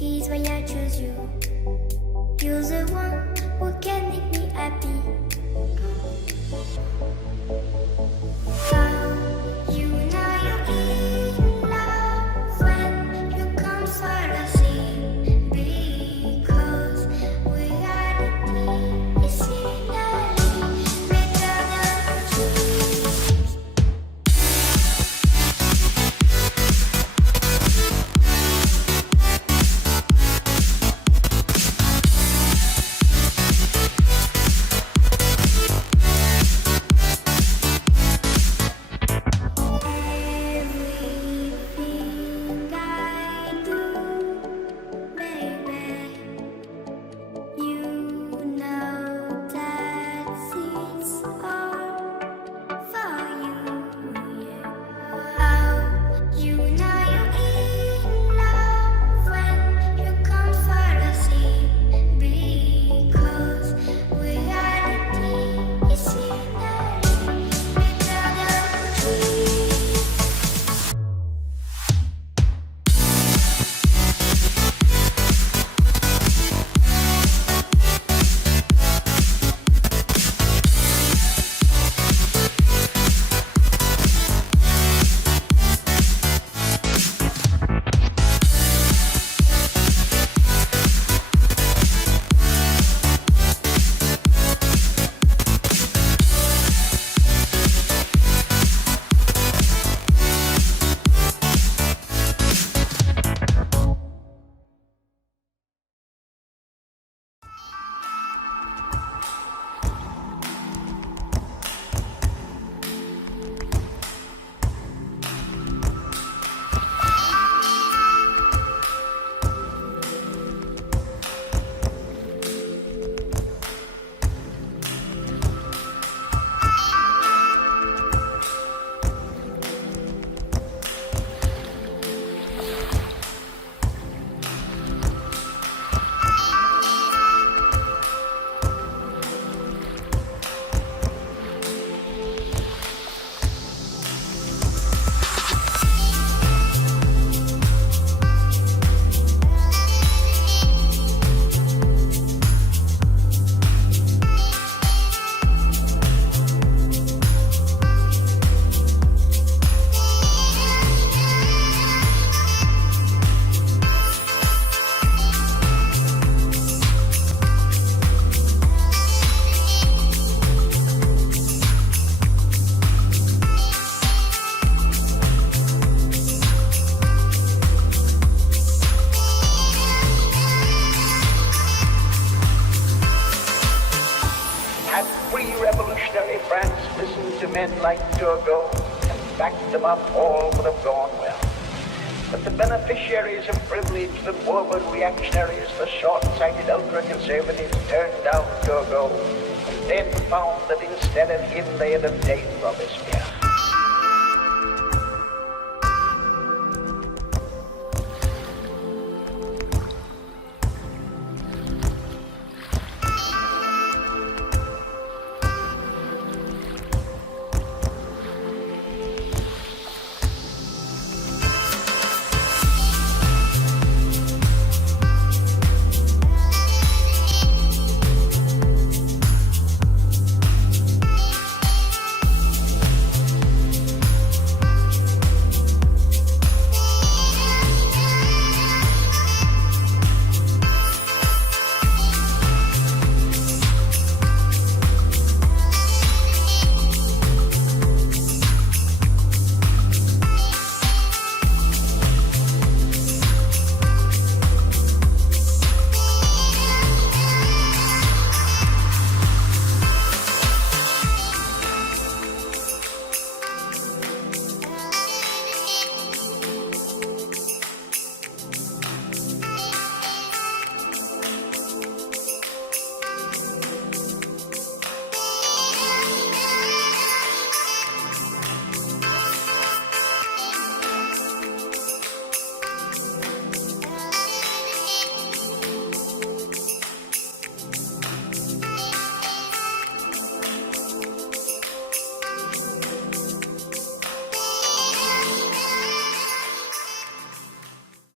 Here's why I chose you. You're the one who can make me happy. How you know you're in love when you come for the sea. Because reality is finally better than dreams. Everything I do, baby, you know that it's all for you. Yeah. How you know you're in love when you come for the sea. Because reality is finally better than dreams. Had pre-revolutionary France listened to men like Turgot and backed them up, all would have gone well. But the beneficiaries of privilege, the forward reactionaries, the short-sighted ultra-conservatives turned down Turgot and then found that instead of him they had obtained Robespierre.